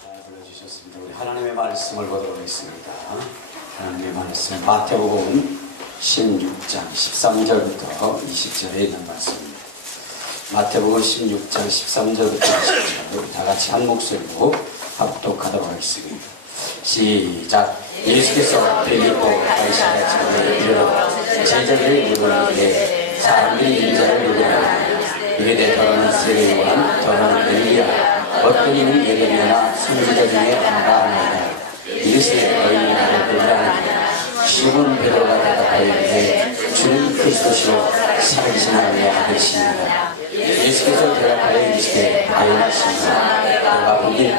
잘 불러주셨습니다. 우리 하나님의 말씀을 보도록 하겠습니다. 하나님의 말씀 마태복음 16장 13절부터 20절에 있는 말씀입니다. 마태복음 16장 13절부터 20절 우리 다같이 한 목소리로 합독하도록 하겠습니다. 시작. 예수께서 빌립보 가이사랴 지방에 이르러 제자들을 부르는데 사람들이 인자를 누구냐 이게 대더러는 세례요한 더러는 엘리야 어떤 이는 예레미야나 선지자 중에 하나가 아니라 이르시되 너희는 나를 부르라느냐 시몬 베드로가 대답하여 이르되 주는 그리스도시요 살아계신 하나님의 아들이시니라. 예수께서 대답하여 이르시되 아연하시니라 내가 보기를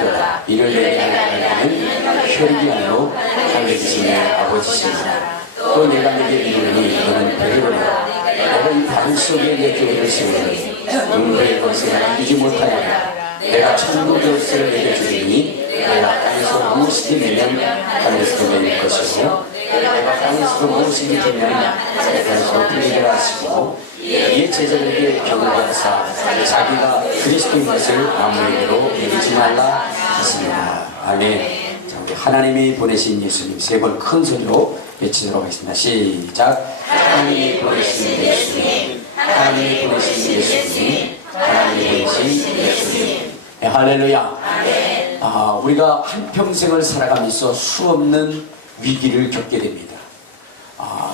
이를 내게 하나님은 혈육이 아니요 살아계신 내 아버지시니라. 또 내가 내게 이르노니 너는 베드로라 내가 이 방 속에 내 교회를 세우니 눈물의 것을 남기지 못하리라. 내가 천국 열쇠를 내게 주리니 내가 땅에서 무엇이든 내면 땅에서도 내릴 것이고 내가 땅에서도 무엇이든 주면 땅에서 들리게 하시고 이 제자들에게 병을 하사 자기가 그리스도인 것을 아무에게도 얘기지 말라 하십니다. 아멘. 자, 우리 하나님이 보내신 예수님 세 번 큰 소리로 외치도록 하겠습니다. 시작. 하나님이 보내신 예수님, 하나님이 보내신 예수님, 하나님이 보내신 예수님. 네, 할렐루야. 우리가 한평생을 살아가면서 수없는 위기를 겪게 됩니다.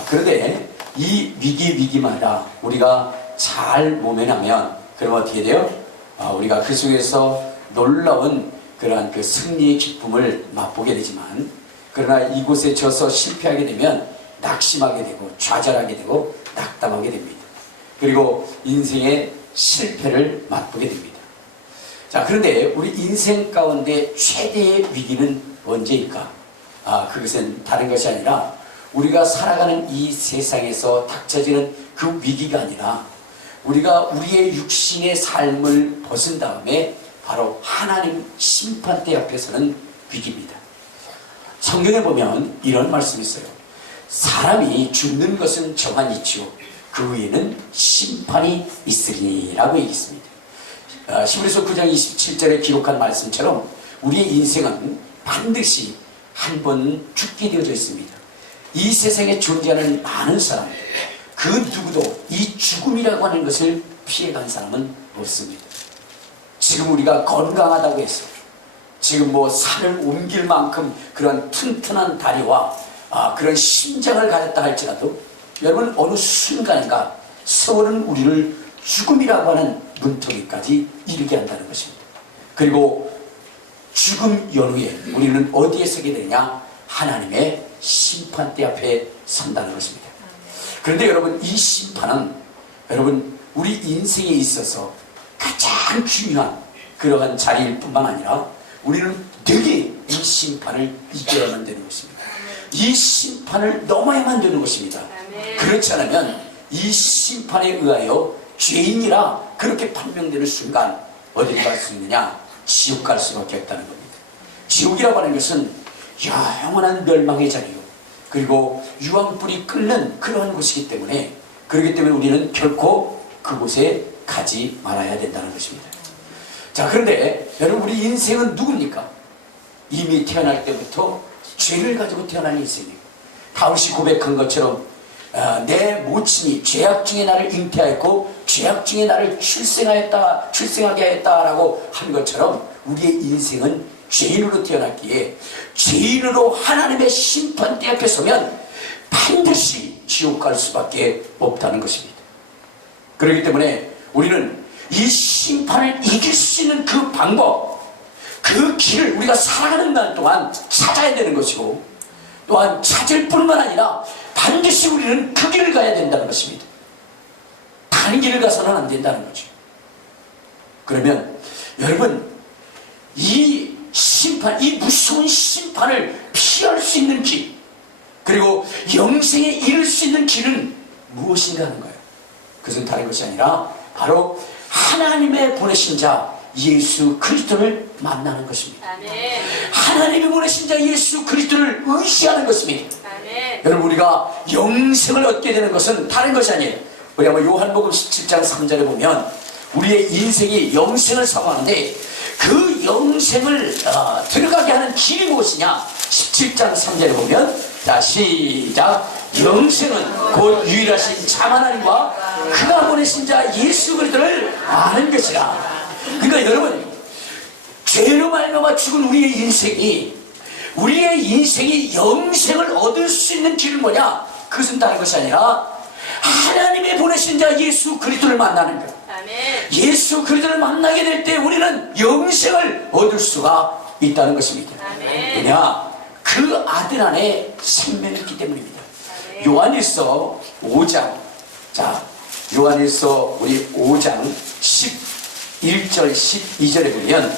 그런데 이 위기마다 우리가 잘 모면하면 그럼 어떻게 돼요? 우리가 그 속에서 놀라운 그러한 그 승리의 기쁨을 맛보게 되지만 그러나 이곳에 져서 실패하게 되면 낙심하게 되고 좌절하게 되고 낙담하게 됩니다. 그리고 인생의 실패를 맛보게 됩니다. 자, 그런데 우리 인생 가운데 최대의 위기는 언제일까? 그것은 다른 것이 아니라 우리가 살아가는 이 세상에서 닥쳐지는 그 위기가 아니라 우리가 우리의 육신의 삶을 벗은 다음에 바로 하나님 심판대 앞에 서는 위기입니다. 성경에 보면 이런 말씀이 있어요. 사람이 죽는 것은 정한 이치요 그 위에는 심판이 있으리니 라고 얘기했습니다. 히브리서 9장 27절에 기록한 말씀처럼 우리의 인생은 반드시 한 번 죽게 되어져 있습니다. 이 세상에 존재하는 많은 사람들 그 누구도 이 죽음이라고 하는 것을 피해간 사람은 없습니다. 지금 우리가 건강하다고 해서 지금 뭐 산을 옮길 만큼 그런 튼튼한 다리와 그런 심장을 가졌다 할지라도 여러분 어느 순간인가 세월은 우리를 죽음이라고 하는 문턱에까지 이르게 한다는 것입니다. 그리고 죽음 연후에 우리는 어디에 서게 되냐? 하나님의 심판대 앞에 선다는 것입니다. 그런데 여러분 이 심판은 여러분 우리 인생에 있어서 가장 중요한 그러한 자리일 뿐만 아니라 우리는 되게 이 심판을 이겨야만 되는 것입니다. 이 심판을 넘어야만 되는 것입니다. 그렇지 않으면 이 심판에 의하여 죄인이라 그렇게 판명되는 순간 어디로 갈 수 있느냐? 지옥 갈 수밖에 없다는 겁니다. 지옥이라고 하는 것은 영원한 멸망의 자리요 그리고 유황불이 끓는 그러한 곳이기 때문에 그렇기 때문에 우리는 결코 그곳에 가지 말아야 된다는 것입니다. 자, 그런데 여러분 우리 인생은 누굽니까? 이미 태어날 때부터 죄를 가지고 태어난 인생이에요. 다윗이 고백한 것처럼 내 모친이 죄악 중에 나를 잉태하였고 죄악 중에 나를 출생하게 하였다라고 한 것처럼 우리의 인생은 죄인으로 태어났기에 죄인으로 하나님의 심판대 앞에 서면 반드시 지옥 갈 수밖에 없다는 것입니다. 그렇기 때문에 우리는 이 심판을 이길 수 있는 그 방법 그 길을 우리가 살아가는 날 동안 찾아야 되는 것이고 또한 찾을 뿐만 아니라 반드시 우리는 그 길을 가야 된다는 것입니다. 다른 길을 가서는 안 된다는 거죠. 그러면 여러분 이 심판, 이 무서운 심판을 피할 수 있는 길 그리고 영생에 이를 수 있는 길은 무엇인가 하는 거예요. 그것은 다른 것이 아니라 바로 하나님의 보내신 자 예수 그리스도를 만나는 것입니다. 아멘. 하나님이 보내신 자 예수 그리스도를 의지하는 것입니다. 아멘. 여러분 우리가 영생을 얻게 되는 것은 다른 것이 아니에요. 우리 한번 요한복음 17장 3절에 보면 우리의 인생이 영생을 사모하는데 그 그 영생을 들어가게 하는 길이 무엇이냐? 17장 3절에 보면, 자 시작. 영생은 곧 유일하신 참 하나님과 그가 보내신 자 예수 그리스도를 아는 것이라. 그러니까 여러분, 죄로 말미암아 죽은 우리의 인생이 영생을 얻을 수 있는 길은 뭐냐? 그것은 다른 것이 아니라 하나님의 보내신 자 예수 그리스도를 만나는 것. 예수 그리스도를 만나게 될 때 우리는 영생을 얻을 수가 있다는 것입니다. 왜냐? 그 아들 안에 생명이 있기 때문입니다. 요한일서 5장, 자 요한일서 우리 5장 11절 12절에 보면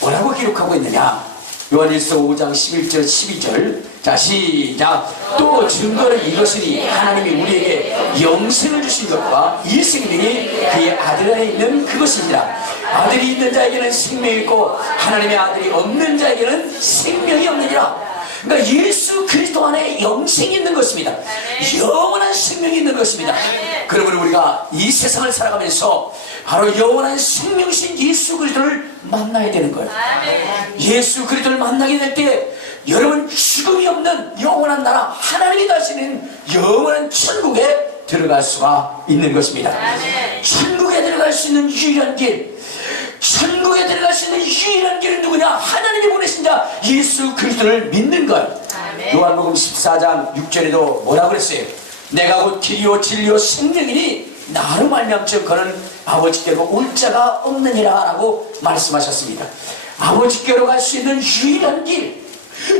뭐라고 기록하고 있느냐? 요한일서 5장 11절 12절, 자 시작. 또 증거는 이것이니 하나님이 우리에게 영생을 주신 것과 이 생명이 그의 아들 안에 있는 그것입니다. 아들이 있는 자에게는 생명이 있고 하나님의 아들이 없는 자에게는 생명이 없느니라. 그러니까 예수 그리스도 안에 영생이 있는 것입니다. 영원한 생명이 있는 것입니다. 그러면 우리가 이 세상을 살아가면서 바로 영원한 생명이신 예수 그리스도를 만나야 되는 거예요. 예수 그리스도를 만나게 될 때 여러분 죽음이 없는 영원한 나라, 하나님이 다시는 영원한 천국에 들어갈 수가 있는 것입니다. 천국에 들어갈 수 있는 유일한 길, 천국에 들어갈 수 있는 유일한 길은 누구냐? 하나님이 보내신 자 예수 그리스도를 믿는 것. 요한복음 14장 6절에도 뭐라고 그랬어요? 내가 곧 길이요 진리요 생명이니 나로 말미암지 그는 아버지께로 올 자가 없느니라 라고 말씀하셨습니다. 아버지께로 갈 수 있는 유일한 길,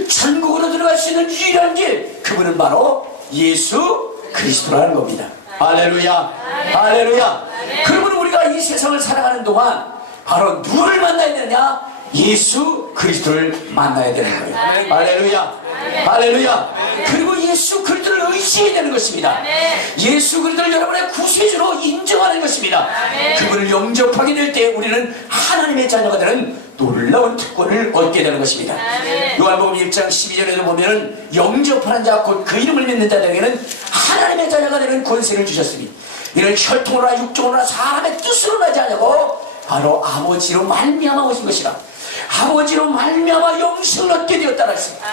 천국으로 들어갈 수 있는 유일한 길, 그분은 바로 예수 그리스도라는 겁니다. 할렐루야, 할렐루야. 그러면 우리가 이 세상을 살아가는 동안 바로 누구를 만나야 되느냐? 예수 그리스도를 만나야 되는 거예요. 할렐루야, 할렐루야. 그리고 예수 그리스도를 의지해야 되는 것입니다. 예수 그리스도를 여러분의 구세주로 인정하는 것입니다. 그분을 영접하게 될 때 우리는 하나님의 자녀가 되는 놀라운 특권을 얻게 되는 것입니다. 요한복음 1장 12절에도 보면은 영접하는 자 곧 그 이름을 믿는 자들에게는 하나님의 자녀가 되는 권세를 주셨으니 이는 혈통으로나 육종으로나 사람의 뜻으로 나지 않냐고 바로 아버지로 말미암아 오신 것이라. 아버지로 말미암아 영생을 얻게 되었다는 것입니다.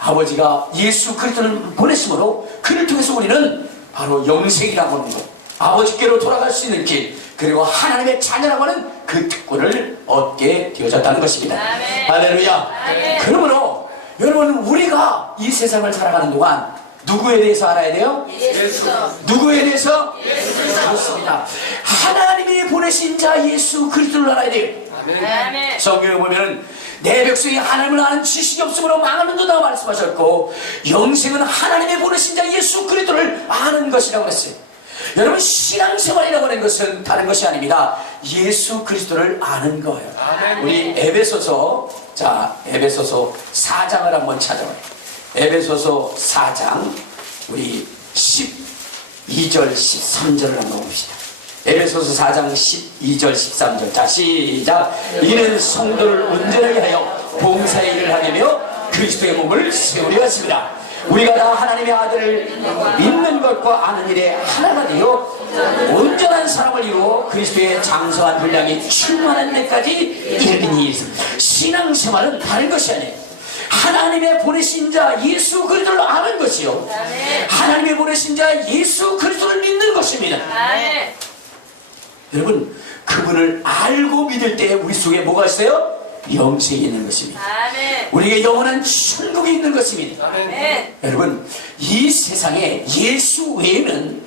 아버지가 예수 그리스도를 보내심으로 그를 통해서 우리는 바로 영생이라고 하는 것, 아버지께로 돌아갈 수 있는 길, 그리고 하나님의 자녀라고 하는 그 특권을 얻게 되어졌다는 것입니다. 할렐루야. 그러므로 여러분, 우리가 이 세상을 살아가는 동안 누구에 대해서 알아야 돼요? 예수. 누구에 대해서? 예수. 그렇습니다. 하나님이 보내신 자 예수 그리스도를 알아야 돼요. 성경에 보면 내 백성이 하나님을 아는 지식이 없으므로 망하는도다 말씀하셨고, 영생은 하나님이 보내신 자 예수 그리스도를 아는 것이라고 했어요. 여러분, 신앙생활이라고 하는 것은 다른 것이 아닙니다. 예수 그리스도를 아는 거예요. 우리 에베소서, 자 에베소서 4장을 한번 찾아봐요. 에베소서 4장 우리 12절 13절을 한번 봅시다. 에베소서 4장 12절 13절, 자 시작. 이는 성도를 온전하게 하여 봉사의 일을 하려며 그리스도의 몸을 세우려 하십니다. 우리가 다 하나님의 아들을 믿는 것과 아는 일에 하나가 되어 온전한 사람을 이루어 그리스도의 장성한 분량이 충만한 데까지 이르니. 신앙생활은 다른 것이 아니에요. 하나님의 보내신 자 예수 그리스도를 아는 것이요, 하나님의 보내신 자 예수 그리스도를 믿는 것입니다. 여러분, 그분을 알고 믿을 때 우리 속에 뭐가 있어요? 영생이 있는 것입니다. 우리에게 영원한 천국이 있는 것입니다. 여러분, 이 세상에 예수 외에는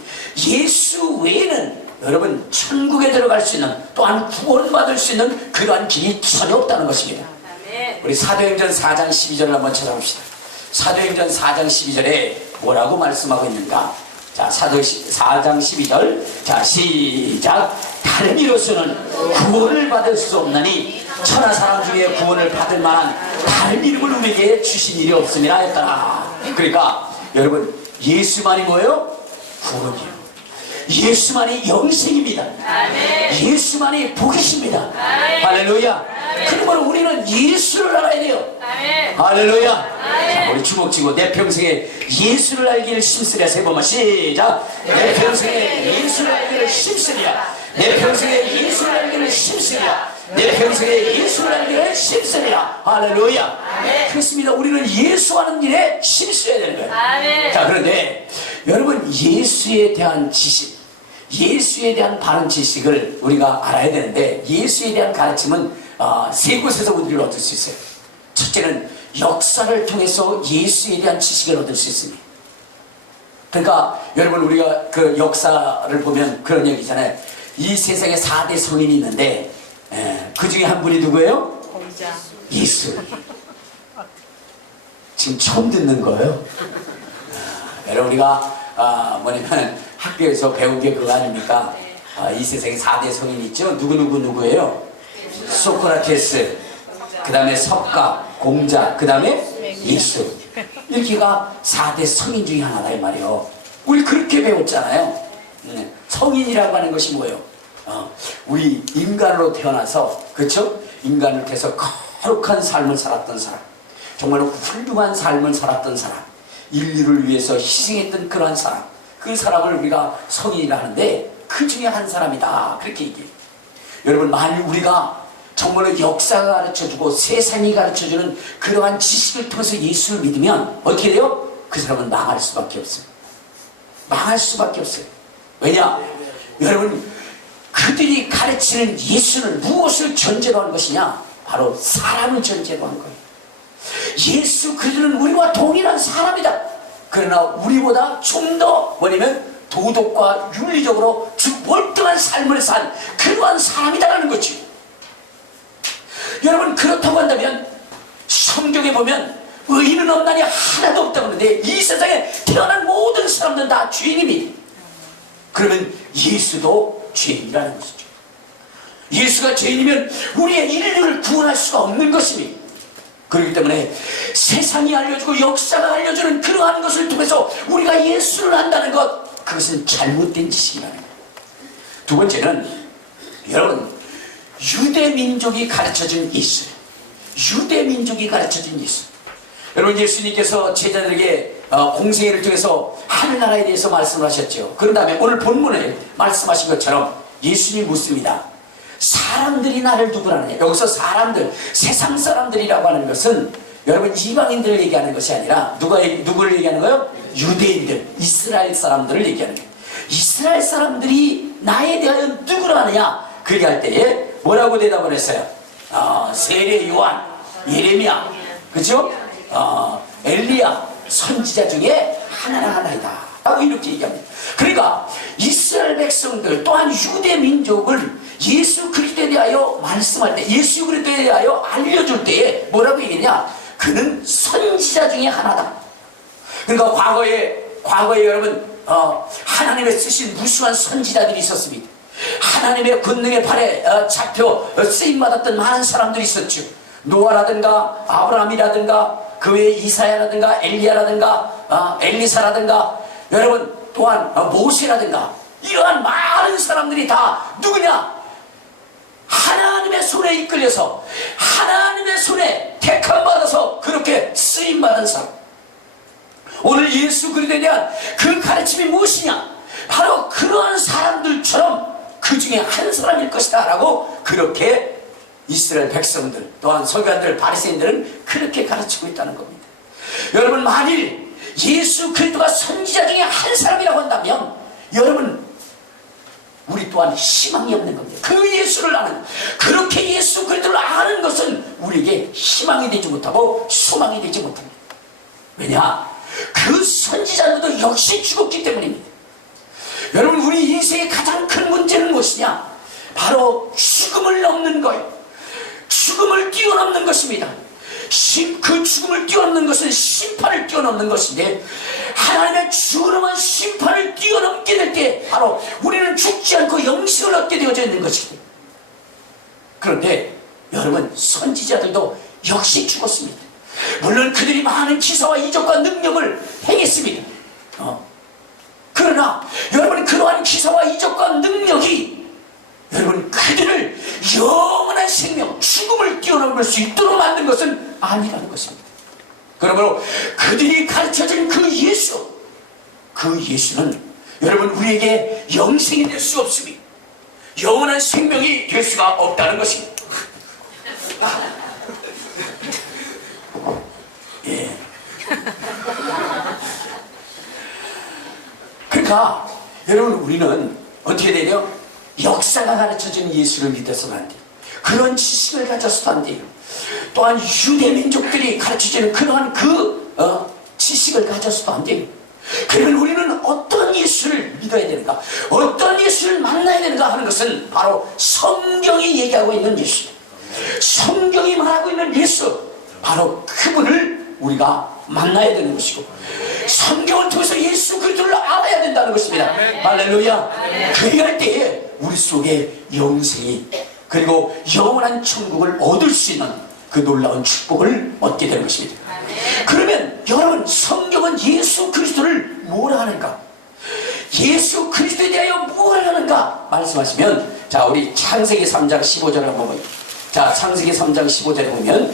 여러분 천국에 들어갈 수 있는, 또한 구원받을 수 있는 그러한 길이 전혀 없다는 것입니다. 우리 사도행전 4장 12절을 한번 찾아봅시다. 사도행전 4장 12절에 뭐라고 말씀하고 있는가? 자, 사도 4장 12절, 자 시작. 다른 이로서는 구원을 받을 수 없나니 천하 사람 중에 구원을 받을 만한 다른 이름을 우리에게 주신 일이 없음이라 했더라. 그러니까 여러분, 예수만이 뭐예요? 구원이요. 예수만이 영생입니다. 예수만이 복이십니다. 할렐루야. 그러므로 우리는 예수를 알아야 돼요. 할렐루야. 자, 우리 주먹 쥐고 내 평생에 예수를 알기를 힘쓰랴. 세 번만 시작. 내 평생에 예수를 알기를 힘쓰랴. 내 평생에 예수를 알기를 힘쓰랴. 내 평생에 예수를 하는 일에 힘쓰리라. 할렐루야. 그렇습니다. 우리는 예수하는 일에 힘써야 되는 거예요. 아멘. 자, 그런데 여러분, 예수에 대한 지식, 예수에 대한 바른 지식을 우리가 알아야 되는데, 예수에 대한 가르침은 세 곳에서 우리를 얻을 수 있어요. 첫째는 역사를 통해서 예수에 대한 지식을 얻을 수 있습니다. 그러니까 여러분, 우리가 그 역사를 보면 그런 얘기잖아요. 이 세상에 4대 성인이 있는데 그 중에 한 분이 누구예요? 공자. 예수. 지금 처음 듣는 거예요. 여러분, 우리가 뭐냐면 학교에서 배운 게 그거 아닙니까? 이 세상에 4대 성인이 있죠. 누구예요? 소크라테스, 그 다음에 석가, 공자, 그 다음에 예수. 이렇게가 4대 성인 중에 하나다 이 말이에요. 우리 그렇게 배웠잖아요. 성인이라고 하는 것이 뭐예요? 우리 인간으로 태어나서, 그렇죠? 인간을 통해서 거룩한 삶을 살았던 사람, 정말로 훌륭한 삶을 살았던 사람, 인류를 위해서 희생했던 그러한 사람, 그 사람을 우리가 성인이라 하는데 그 중에 한 사람이다, 그렇게 얘기해요. 여러분, 만일 우리가 정말로 역사가 가르쳐주고 세상이 가르쳐주는 그러한 지식을 통해서 예수를 믿으면 어떻게 돼요? 그 사람은 망할 수밖에 없어요. 망할 수밖에 없어요. 왜냐? 여러분, 그들이 가르치는 예수는 무엇을 전제로 한 것이냐? 바로 사람을 전제로 한 거예요. 예수 그리스도는 우리와 동일한 사람이다. 그러나 우리보다 좀 더 뭐냐면 도덕과 윤리적으로 월등한 삶을 산 그러한 사람이다라는 거죠. 여러분, 그렇다고 한다면 성경에 보면 의인은 없나니 하나도 없다고 하는데 이 세상에 태어난 모든 사람들은 다 죄인입니다. 그러면 예수도 죄인이라는 것이죠. 예수가 죄인이면 우리의 인류를 구원할 수가 없는 것입니다. 그렇기 때문에 세상이 알려주고 역사가 알려주는 그러한 것을 통해서 우리가 예수를 안다는 것, 그것은 잘못된 지식이라는 거예요. 두 번째는 여러분, 유대민족이 가르쳐준 예수, 유대민족이 가르쳐준 예수. 여러분, 예수님께서 제자들에게 공생애를 통해서 하늘나라에 대해서 말씀을 하셨죠. 그런 다음에 오늘 본문에 말씀하신 것처럼 예수님이 묻습니다. 사람들이 나를 누구라느냐? 여기서 사람들, 세상 사람들이라고 하는 것은 여러분 이방인들을 얘기하는 것이 아니라 누구를 얘기하는 거예요? 유대인들, 이스라엘 사람들을 얘기하는 거예요. 이스라엘 사람들이 나에 대하여 누구라 하느냐? 그렇게 할 때에 뭐라고 대답을 했어요? 세례 요한, 예레미야, 그죠? 엘리야, 선지자 중에 하나이다 라고 이렇게 얘기합니다. 그러니까 이스라엘 백성들 또한 유대 민족을 예수 그리스도에 대하여 말씀할 때, 예수 그리스도에 대하여 알려줄 때에 뭐라고 얘기했냐? 그는 선지자 중에 하나다. 그러니까 과거에 여러분 하나님의 쓰신 무수한 선지자들이 있었습니다. 하나님의 권능의 팔에 잡혀 쓰임받았던 많은 사람들이 있었죠. 노아라든가 아브라함이라든가 그 외에 이사야라든가 엘리야라든가 엘리사라든가 여러분 또한 모세라든가 이러한 많은 사람들이 다 누구냐? 하나님의 손에 이끌려서 하나님의 손에 택함받아서 그렇게 쓰임받은 사람. 오늘 예수 그리스도에 대한 그 가르침이 무엇이냐? 바로 그러한 사람들처럼 그 중에 한 사람일 것이다 라고 그렇게 이스라엘 백성들 또한 서기관들 바리새인들은 그렇게 가르치고 있다는 겁니다. 여러분, 만일 예수 그리스도가 선지자 중에 한 사람이라고 한다면 여러분, 우리 또한 희망이 없는 겁니다. 그 예수를 아는, 그렇게 예수 그리스도를 아는 것은 우리에게 희망이 되지 못하고 소망이 되지 못합니다. 왜냐? 그 선지자들도 역시 죽었기 때문입니다. 여러분, 우리 인생의 가장 큰 문제는 무엇이냐? 바로 죽음을 넘는 거예요. 죽음을 뛰어넘는 것입니다. 그 죽음을 뛰어넘는 것은 심판을 뛰어넘는 것인데, 하나님의 주름한 심판을 뛰어넘게 될 때 바로 우리는 죽지 않고 영생을 얻게 되어져 있는 것입니다. 그런데 여러분, 선지자들도 역시 죽었습니다. 물론 그들이 많은 기사와 이적과 능력을 행했습니다. 그러나 여러분, 그러한 기사와 이적과 능력이 여러분 그들을 영원한 생명, 죽음을 뛰어넘을 수 있도록 만든 것은 아니라는 것입니다. 그러므로 그들이 가르쳐준 그 예수, 그 예수는 여러분 우리에게 영생이 될 수 없습니다. 영원한 생명이 될 수가 없다는 것입니다. 예. 그러니까 여러분 우리는 어떻게 되냐? 역사가 가르쳐주는 예수를 믿어서는 안 돼요. 그런 지식을 가져서도 안 돼요. 또한 유대 민족들이 가르쳐주는 그러한 지식을 가져서도 안 돼요. 그러면 우리는 어떤 예수를 믿어야 되는가, 어떤 예수를 만나야 되는가 하는 것은 바로 성경이 얘기하고 있는 예수, 성경이 말하고 있는 예수, 바로 그분을 우리가 만나야 되는 것이고, 성경을 통해서 예수 그리스도를 알아야 된다는 것입니다. 할렐루야. 그럴 때에 우리 속에 영생이, 그리고 영원한 천국을 얻을 수 있는 그 놀라운 축복을 얻게 되는 것입니다. 그러면 여러분, 성경은 예수 그리스도를 뭐라 하는가, 예수 그리스도에 대하여 뭐라 하는가 말씀하시면, 자 우리 창세기 3장 15절을 한번 보면, 자 창세기 3장 15절에 보면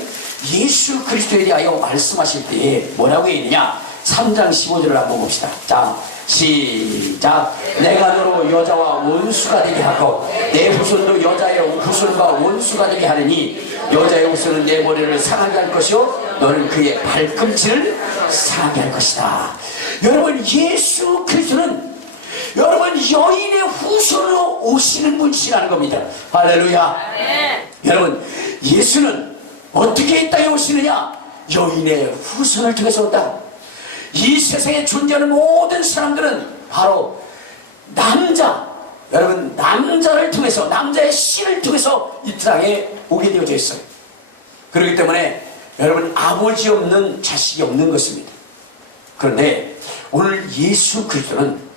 예수 그리스도에 대하여 말씀하실 때에 뭐라고 했느냐, 3장 15절을 한번 봅시다. 자 시작. 내가 너로 여자와 원수가 되게 하고 내 후손도 여자의 후손과 원수가 되게 하느니 여자의 후손은 내 머리를 상하게 할 것이요 너는 그의 발꿈치를 상하게 할 것이다. 여러분, 예수 그리스도는 여러분 여인의 후손으로 오시는 분이시라는 겁니다. 할렐루야. 여러분, 예수는 어떻게 이 땅에 오시느냐, 여인의 후손을 통해서 온다. 이 세상에 존재하는 모든 사람들은 바로 여러분 남자를 통해서, 남자의 씨를 통해서 이 땅에 오게 되어져 있어요. 그렇기 때문에 여러분, 아버지 없는 자식이 없는 것입니다. 그런데 오늘 예수 그리스도는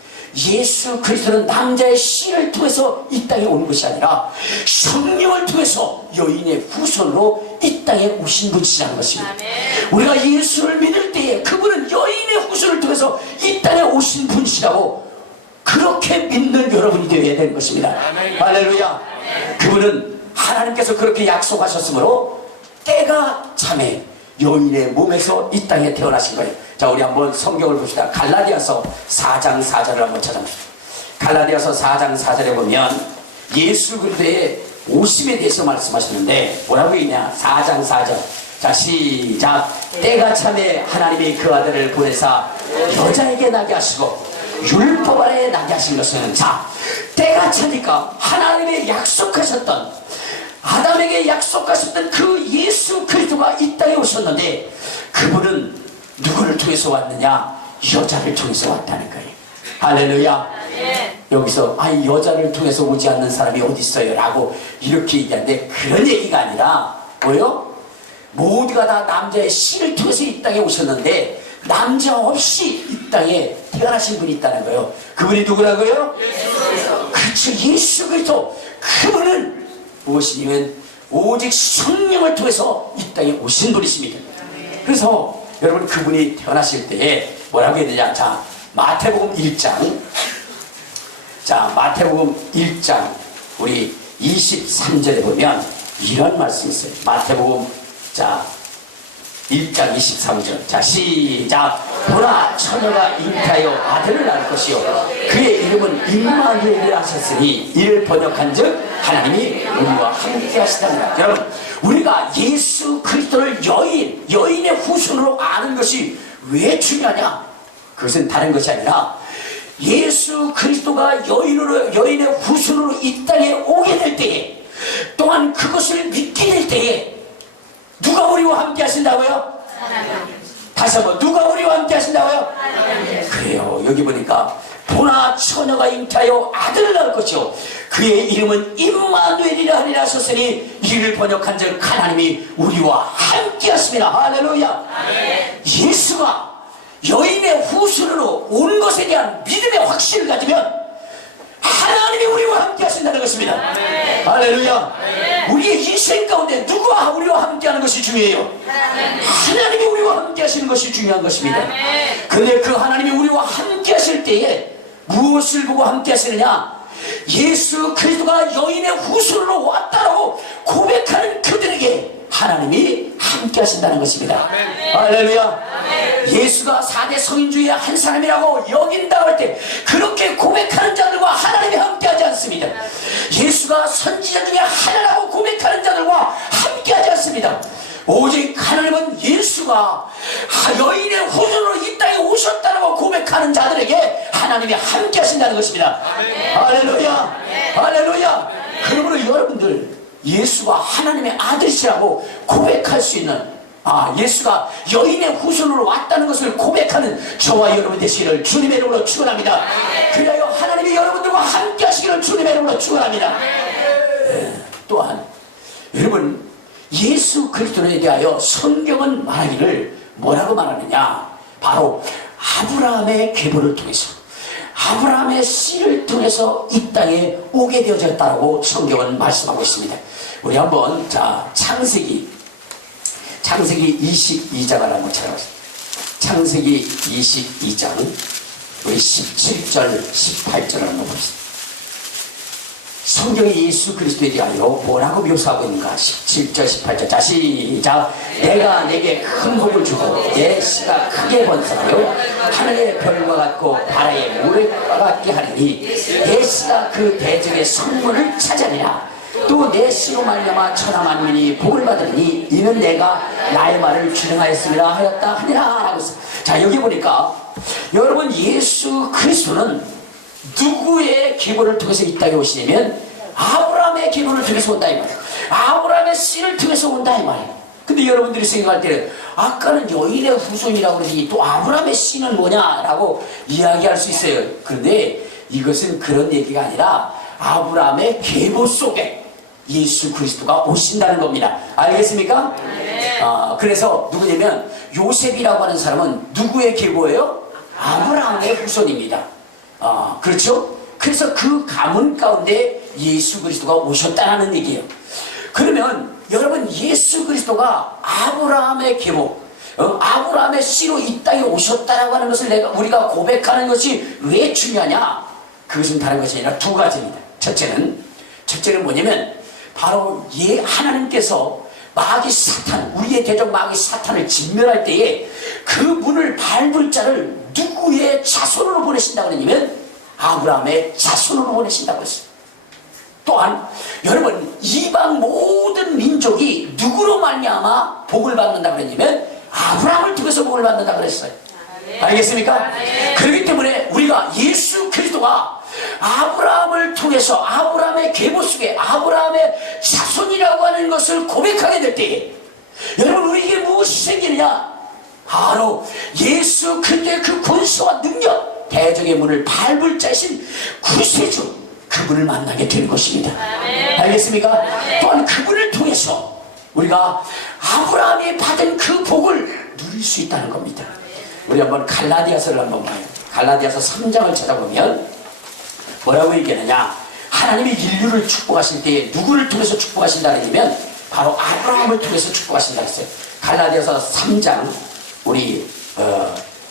남자의 씨를 통해서 이 땅에 오는 것이 아니라 성령을 통해서 여인의 후손으로 이 땅에 오신 분이시라는 것입니다. 우리가 예수를 믿을 때에 그분은 여인의 후손을 통해서 이 땅에 오신 분이시라고 그렇게 믿는 여러분이 되어야 되는 것입니다. 할렐루야. 그분은 하나님께서 그렇게 약속하셨으므로 때가 참에 여인의 몸에서 이 땅에 태어나신 거예요. 자, 우리 한번 성경을 봅시다. 갈라디아서 4장 4절을 한번 찾아봅시다. 갈라디아서 4장 4절에 보면 예수 그리스도의 오심에 대해서 말씀하시는데 뭐라고 있냐, 4장 4절. 자 시작. 때가 참에 하나님이 그 아들을 보내사 여자에게 나게 하시고 율법 아래 나게 하신 것은, 자 때가 차니까 하나님의 약속하셨던, 아담에게 약속하셨던 그 예수 그리스도가 이 땅에 오셨는데 그분은 누구를 통해서 왔느냐, 여자를 통해서 왔다는 거예요. 할렐루야. 여기서 여자를 통해서 오지 않는 사람이 어디 있어요 라고 이렇게 얘기하는데, 그런 얘기가 아니라 뭐요? 모두가 다 남자의 씨를 통해서 이 땅에 오셨는데 남자 없이 이 땅에 태어나신 분이 있다는 거예요. 그분이 누구라고요? 그렇죠, 예수 그리스도. 그분은 무엇이냐면 오직 성령을 통해서 이 땅에 오신 분이십니다. 그래서 여러분, 그분이 태어나실 때에 뭐라고 했느냐, 자 마태복음 1장, 자 마태복음 1장 우리 23절에 보면 이런 말씀이 있어요. 마태복음 자 1장 23절. 자 시작. 보라, 처녀가 잉태하여 아들을 낳을 것이요 그의 이름은 임마누엘이라 하셨으니 이를 번역한즉 하나님이 우리와 함께 하시다니라. 여러분, 우리가 예수 그리스도를 여인의 후손으로 아는 것이 왜 중요하냐, 그것은 다른 것이 아니라 예수 그리스도가 여인의 후손으로 이 땅에 오게 될 때에, 또한 그것을 믿게 될 때에 누가 우리와 함께 하신다고요? 다시 한번, 누가 우리와 함께 하신다고요? 그래요. 여기 보니까 보나 처녀가 잉태하여 아들을 낳을 것이요 그의 이름은 임마누엘이라 하리라 하셨으니 이를 번역한즉 하나님이 우리와 함께 하십니다. 할렐루야. 예수가 여인의 후손으로 온 것에 대한 믿음의 확신을 가지면 하나님이 우리와 함께 하신다는 것입니다. 할렐루야. 우리의 인생 가운데 누가 우리와 함께 하는 것이 중요해요? 하나님이 우리와 함께 하시는 것이 중요한 것입니다. 근데 그 하나님이 우리와 함께 하실 때에 무엇을 보고 함께 하시느냐, 예수 그리스도가 여인의 후손으로 왔다라고 고백하는 그들에게 하나님이 함께 하신다는 것입니다. 할렐루야. 예수가 4대 성인 중에 한 사람이라고 여긴다고 할 때 그렇게 고백하는 자들과 하나님이 함께 하지 않습니다. 예수가 선지자 중에 하나라고 고백하는 자들과 함께 함께하지 않습니다. 오직 하나님은 예수가 여인의 후손으로 이 땅에 오셨다고 고백하는 자들에게 하나님이 함께 하신다는 것입니다. 할렐루야, 할렐루야. 그러므로 여러분들 예수가 하나님의 아들이시라고 고백할 수 있는, 예수가 여인의 후손으로 왔다는 것을 고백하는 저와 여러분 되시기를 주님의 이름으로 축원합니다. 그리하여 하나님이 여러분들과 함께 하시기를 주님의 이름으로 축원합니다. 또한 여러분, 예수 그리스도에 대하여 성경은 말하기를 뭐라고 말하느냐, 바로 아브라함의 계보를 통해서, 아브라함의 씨를 통해서 이 땅에 오게 되어졌다고 성경은 말씀하고 있습니다. 우리 한번 창세기 22장을 한번 찾아보겠습니다. 창세기 22장 우리 17절 18절을 한번 보겠습니다. 성경이 예수 그리스도에 대하여 뭐라고 묘사하고 있는가? 17절 18절. 자, 시작. 내가 내게 큰 복을 주고 내 씨가 크게 번성하여 하늘의 별과 같고 바다의 모래과 같게 하리니 내 씨가 그 대적의 성문을 찾아내라. 또 내 씨로 말미암아 천하 만민이 복을 받으니 이는 내가 나의 말을 준행하였습니다 하였다 하니라 라고 했습니다. 자, 여기 보니까 여러분, 예수 그리스도는 누구의 계보를 통해서 이 땅에 오시냐면 아브라함의 계보를 통해서 온다 이 말이에요. 아브라함의 씨를 통해서 온다 이 말이에요. 근데 여러분들이 생각할 때는 아까는 여인의 후손이라고 그러지 또 아브라함의 씨는 뭐냐라고 이야기할 수 있어요. 그런데 이것은 그런 얘기가 아니라 아브라함의 계보 속에 예수 그리스도가 오신다는 겁니다. 알겠습니까? 그래서 누구냐면 요셉이라고 하는 사람은 누구의 계보예요? 아브라함의 후손입니다. 그렇죠? 그래서 그 가문 가운데 예수 그리스도가 오셨다는 얘기예요. 그러면 여러분, 예수 그리스도가 아브라함의 계보, 아브라함의 씨로 이 땅에 오셨다라고 하는 것을 우리가 고백하는 것이 왜 중요하냐? 그것은 다른 것이 아니라 두 가지입니다. 첫째는 뭐냐면 바로 하나님께서 마귀 사탄, 우리의 대적 마귀 사탄을 진멸할 때에 그 문을 밟을 자를 누구의 자손으로 보내신다고 그러냐면 아브라함의 자손으로 보내신다고 했어요. 또한 여러분, 이방 모든 민족이 누구로 말미암아 복을 받는다고 그랬냐면 아브라함을 통해서 복을 받는다고 그랬어요. 알겠습니까? 그렇기 때문에 우리가 예수 그리스도가 아브라함을 통해서 아브라함의 계보 속에 아브라함의 자손이라고 하는 것을 고백하게 될 때 여러분, 우리에게 무엇이 생기느냐? 바로 예수 그리스도의 그 권세와 능력, 대적의 문을 밟을 자신 구세주, 그분을 만나게 되는 것입니다. 알겠습니까? 또한 그분을 통해서 우리가 아브라함이 받은 그 복을 누릴 수 있다는 겁니다. 우리 한번 갈라디아서를 한번 봐요. 갈라디아서 3장을 찾아보면 뭐라고 얘기하느냐? 하나님이 인류를 축복하실 때 누구를 통해서 축복하신다 그러면 바로 아브라함을 통해서 축복하신다 했어요. 갈라디아서 3장 우리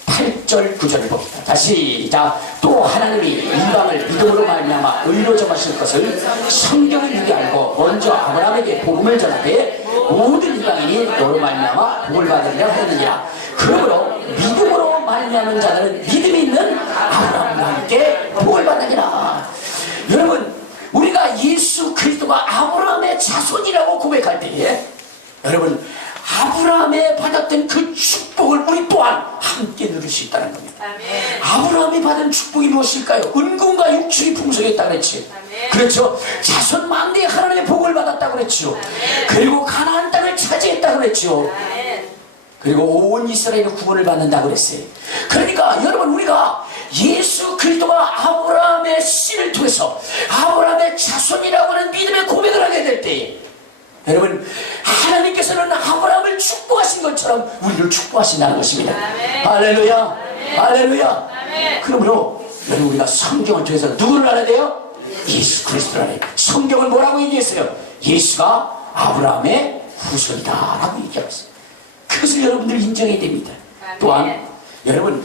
8절 9절을 봅니다. 다시 시작. 또 하나님이 이방을 믿음으로 말미암아 의로 정하실 것을 성경을 미리 알고 먼저 아브라함에게 복음을 전하되 모든 이방인이 너로 말미암아 복을 받으리라 하느니라. 그러므로 믿음으로 말미암은 자들은 믿음이 있는 아브라함과 함께 복을 받느니라. 여러분, 우리가 예수 그리스도가 아브라함의 자손이라고 고백할 때에 여러분, 아브라함에 받았던 그 축복을 우리 또한 함께 누릴 수 있다는 겁니다. 아브라함이 받은 축복이 무엇일까요? 은금과 육축이 풍성했다 그랬지. 그렇죠? 자손 만대에 하나님의 복을 받았다 그랬죠. 그리고 가나안 땅을 차지했다 그랬죠. 그리고 온 이스라엘의 구원을 받는다 그랬어요. 그러니까 여러분, 우리가 예수 그리스도가 아브라함의 씨를 통해서 아브라함의 자손이라고 하는 믿음의 고백을 하게 될 때 여러분, 하나님께서는 아브라함을 축복하신 것처럼 우리를 축복하신다는 것입니다. 할렐루야, 할렐루야. 그러므로 여러분, 우리가 성경을 통해서 누구를 알아야 돼요? 예수 그리스도를 알아야 돼요. 성경은 뭐라고 얘기했어요? 예수가 아브라함의 후손이다 라고 얘기했어요. 그것을 여러분들 인정해야 됩니다. 또한 여러분,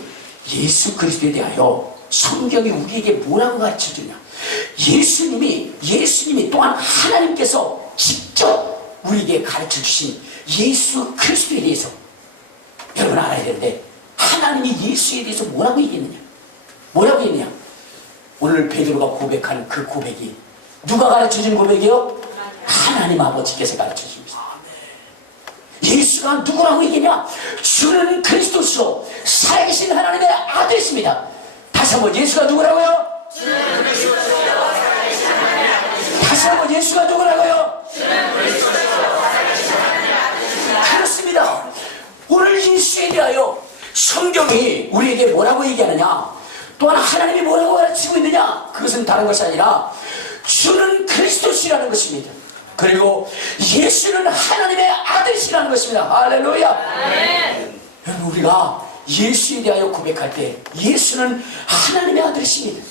예수 그리스도에 대하여 성경이 우리에게 뭐라고 가르쳐주냐? 예수님이 또한 하나님께서 직접 우리에게 가르쳐주신 예수 그리스도에 대해서 여러분 알아야 되는데, 하나님이 예수에 대해서 뭐라고 얘기했느냐? 뭐라고 했느냐? 오늘 베드로가 고백한 그 고백이 누가 가르쳐준 고백이요? 하나님 아버지께서 가르쳐주신 것입니다. 예수가 누구라고 얘기냐? 주는 그리스도시요 살아계신 하나님의 아들이십니다. 다시 한번 예수가 누구라고요? 주는 그리스도시요 살아계신 하나님의 아들이십니다. 다시 한번 예수가 누구라고요? 주는 그리스도시요 살아계신 하나님의 아들이십니다. 그렇습니다. 오늘 예수에 대하여 성경이 우리에게 뭐라고 얘기하느냐? 또한 하나님이 뭐라고 가르치고 있느냐? 그것은 다른 것이 아니라 주는 그리스도시라는 것입니다. 그리고 예수는 하나님의 아들이시라는 것입니다. 할렐루야. 아멘. 여러분, 우리가 예수에 대하여 고백할 때 예수는 하나님의 아들이십니다.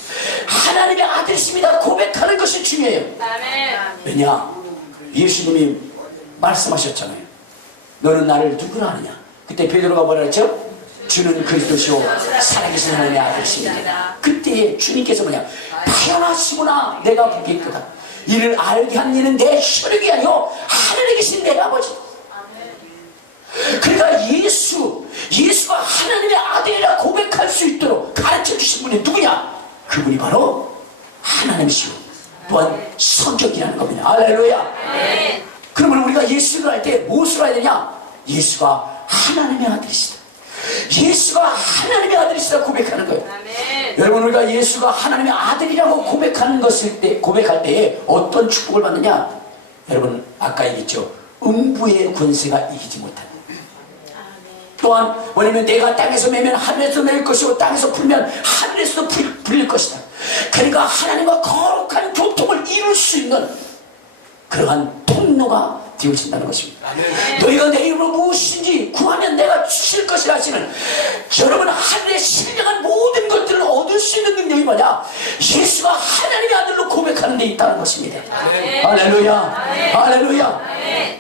하나님의 아들이십니다. 고백하는 것이 중요해요. 아멘. 왜냐? 예수님이 말씀하셨잖아요. 너는 나를 누구라 하느냐? 그때 베드로가 뭐라 했죠? 주는 그리스도시요 살아계신 하나님의 아들이십니다. 그때 주님께서 뭐냐? 태어나시구나 내가 보겠도다. 이를 알게 한 이는 내 혈육이 아니요 하늘에 계신 내 아버지. 그러니까 예수가 하나님의 아들이라 고백할 수 있도록 가르쳐 주신 분이 누구냐? 그분이 바로 하나님이시오 또한 성격이라는 겁니다. 할렐루야. 그러면 우리가 예수를 할 때 무엇을 해야 되냐? 예수가 하나님의 아들이시다. 예수가 하나님의 아들이시다 고백하는 거예요. 아멘. 여러분, 우리가 예수가 하나님의 아들이라고 고백할 때에 어떤 축복을 받느냐? 여러분, 아까 얘기했죠. 음부의 권세가 이기지 못한다. 또한 뭐냐면 내가 땅에서 매면 하늘에서 맬 것이고 땅에서 풀면 하늘에서도 풀릴 것이다. 그러니까 하나님과 거룩한 교통을 이룰 수 있는 그러한 통로가 되어진다는 것입니다. 너희가 내 이름으로 무엇인지 구하면 내가 주실 것이라 하시는, 여러분, 하늘에 신령한 모든 것들을 얻을 수 있는 능력이 뭐냐? 예수가 하나님의 아들로 고백하는 데 있다는 것입니다. 할렐루야. 할렐루야.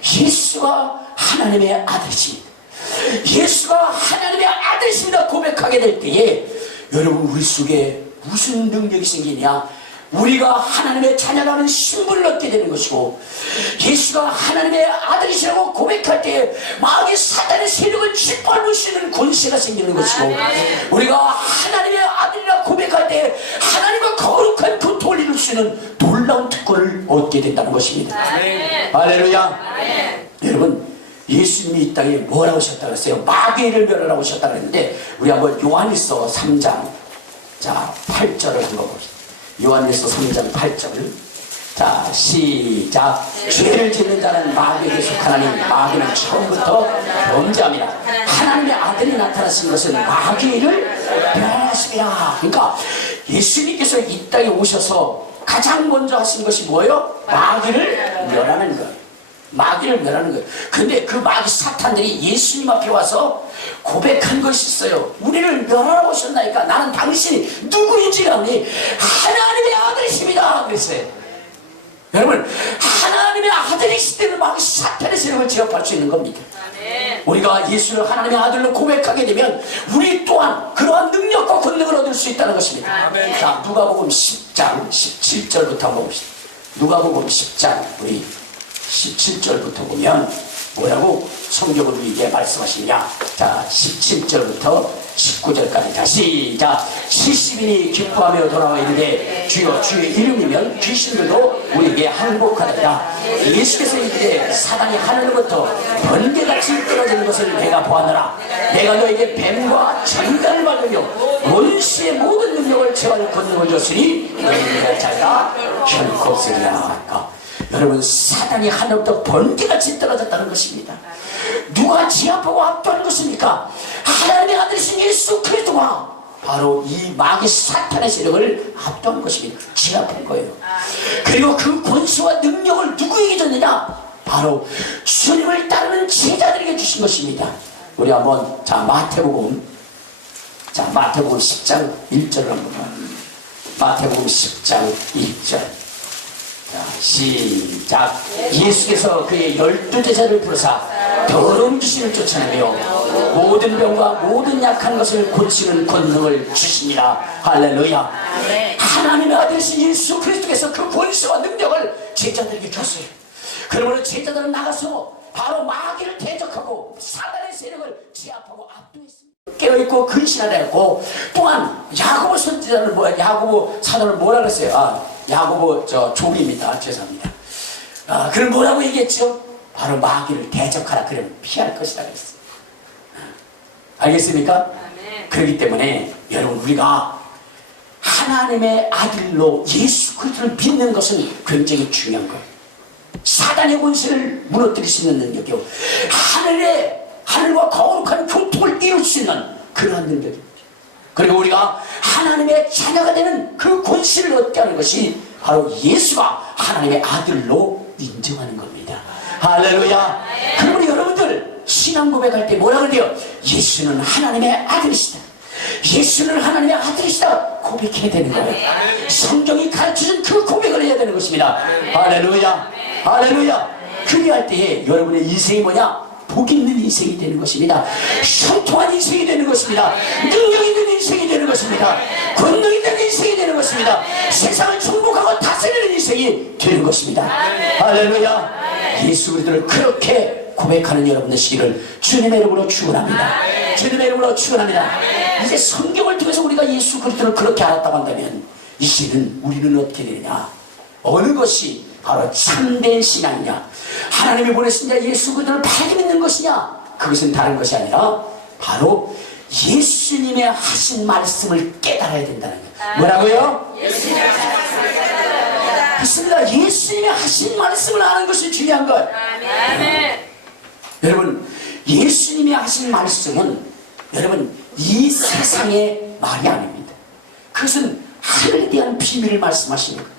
예수가 하나님의 아들이십니다. 예수가 하나님의 아들이십니다 고백하게 될 때에 여러분, 우리 속에 무슨 능력이 생기냐? 우리가 하나님의 자녀라는 신분을 얻게 되는 것이고, 예수가 하나님의 아들이시라고 고백할 때에 마귀 사단의 세력을 짓밟을 수 있는 권세가 생기는 것이고, 우리가 하나님의 아들이라 고백할 때에 하나님과 거룩한 교통을 이룰 수 있는 놀라운 특권을 얻게 된다는 것입니다. 할렐루야. 여러분, 예수님이 이 땅에 뭐라고 하셨다고 했어요? 마귀를 멸하라고 하셨다고 했는데, 우리 한번 요한일서 3장 8절을 한번 봅시다. 요한일서 3장 8절. 자, 시작. 죄를 짓는 자는 마귀에게 속하나니 마귀는 처음부터 범죄함이라. 하나님의 아들이 나타나신 것은 마귀를 멸하심이라. 그러니까 예수님께서 이 땅에 오셔서 가장 먼저 하신 것이 뭐예요? 마귀를 멸하는 거예요. 마귀를 멸하는 거예요. 근데 그 마귀 사탄들이 예수님 앞에 와서 고백한 것이 있어요. 우리를 멸하라고 하셨나니까 나는 당신이 누구인지 아니 하나님의 아들이십니다 그랬어요. 여러분, 하나님의 아들이시 때는 마귀 사탄의 세력을 제압할 수 있는 겁니다. 우리가 예수를 하나님의 아들로 고백하게 되면 우리 또한 그러한 능력과 권능을 얻을 수 있다는 것입니다. 자, 누가복음 10장 17절부터 한번 봅시다. 누가복음 10장 우리 17절부터 보면 뭐라고 성경을 우리에게 말씀하시냐? 자, 17절부터 19절까지 다시 시작. 70인이 기뻐하며 돌아와 이르되 주여 주의 이름이면 귀신들도 우리에게 항복하리라. 예수께서 이르되 사단이 하늘로부터 번개같이 떨어지는 것을 내가 보았노라. 내가 너에게 뱀과 전갈을 받으며 원수의 모든 능력을 제어할 권능을 줬으니 너희가 자가 결코 없으리라. 여러분, 사단이 하늘부터 번개같이 떨어졌다는 것입니다. 누가 제압하고 압도하는 것입니까? 하나님의 아들이신 예수 그리스도가 바로 이 마귀 사탄의 세력을 압도한 것입니다. 제압한 거예요. 그리고 그 권세와 능력을 누구에게 줬느냐? 바로 주님을 따르는 제자들에게 주신 것입니다. 우리 한번 마태복음 10장 1절을 한번 봐요. 마태복음 10장 1절. 자, 시작. 예수께서 그의 12제자를 부르사 더러운 귀신을 쫓아내며 모든 병과 모든 약한 것을 고치는 권능을 주시니라. 할렐루야. 하나님의 아들이신 예수 그리스도께서 그 권세와 능력을 제자들에게 줬어요. 그러므로 제자들은 나가서 바로 마귀를 대적하고 사단의 세력을 제압하고 압도했습니다. 깨어있고 근신하라 했고, 또한 야고보 선지자는 야고보 사도를 뭐라 그랬어요? 야고보 조비입니다. 죄송합니다. 그럼 뭐라고 얘기했죠? 바로 마귀를 대적하라 그러면 피할 것이다 그랬어요. 알겠습니까? 그렇기 때문에 여러분 우리가 하나님의 아들로 예수 그리스도를 믿는 것은 굉장히 중요한 거예요. 사단의 권세를 무너뜨릴 수 있는 능력이요, 하늘과 거룩한 교통을 이룰 수 있는 그러한 능력입니다. 그리고 우리가 하나님의 자녀가 되는 그 권세를 얻게 하는 것이 바로 예수가 하나님의 아들로 인정하는 겁니다. 할렐루야. 그러므로 여러분들 신앙 고백할 때 뭐라 그래요? 예수는 하나님의 아들이시다, 예수는 하나님의 아들이시다 고백해야 되는 거예요. 성경이 가르쳐준 그 고백을 해야 되는 것입니다. 할렐루야. 할렐루야. 그리할 때에 여러분의 인생이 뭐냐? 복 있는 인생이 되는 것입니다. 형통한 인생이 되는 것입니다. 능력 있는 인생이 되는 것입니다. 권능 있는 인생이 되는 것입니다. 세상을 정복하고 다스리는 인생이 되는 것입니다. 할렐루야. 예수 그리스도를 그렇게 고백하는 여러분 되시기를 주님의 이름으로 축원합니다. 주님의 이름으로 축원합니다. 이제 성경을 통해서 우리가 예수 그리스도를 그렇게 알았다고 한다면 이제는 우리는 어떻게 되느냐? 어느 것이 바로 참된 신앙이냐? 하나님이 보내신 자 예수 그리스도를 바르게 믿는 것이냐? 그것은 다른 것이 아니라 바로 예수님의 하신 말씀을 깨달아야 된다는 거예요. 뭐라고요? 예수님의 말씀을 깨달아야 그렇습니다. 예수님의 하신 말씀을 아는 것이 중요한 거예요. 아멘. 여러분, 예수님이 하신 말씀은 여러분 이 세상의 말이 아닙니다. 그것은 하늘에 대한 비밀을 말씀하시는 거예요.